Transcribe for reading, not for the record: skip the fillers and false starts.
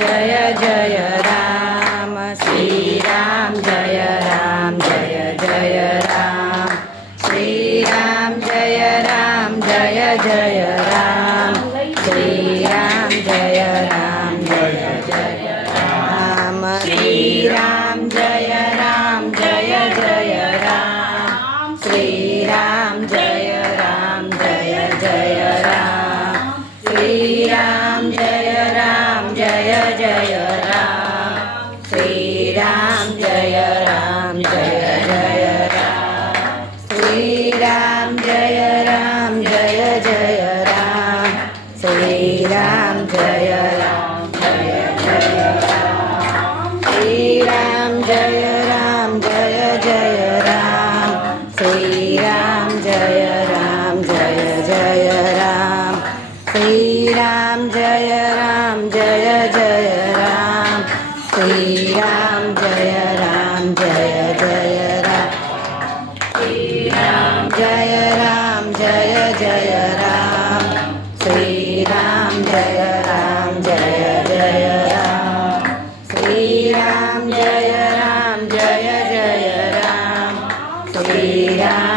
Jai Jai Ram Shri Ram Jai Ram Jai Jai Ram Shri Ram Jai Ram Jai Jai Ram Shri Ram Jai Ram Jai Jai Ram Shri Ram Jai Ram Jai Jai Ram Shri Ram Jai Ram Jai Jai Ram Shri Ram Jai Ram Jai Jai Ram Shri Ram Jai Ram Jai Jai Ram Shri Ram Jai Ram Jai Jai Ram Shri Ram Jai Ram Jai Jai Ram Shri Ram Jai Ram Jai Jai Ram Shri Ram Jai Ram Jai Jai Ram Shri Ram Jai Ram Jai Jai Ram Shri Ram Jai Ram Jai Jai Ram Shri Ram Jai Ram Jai Jai Ram Shri Ram Jai Ram Jai Jai Ram Shri Ram Jai Ram Jai Jai Ram Shri Ram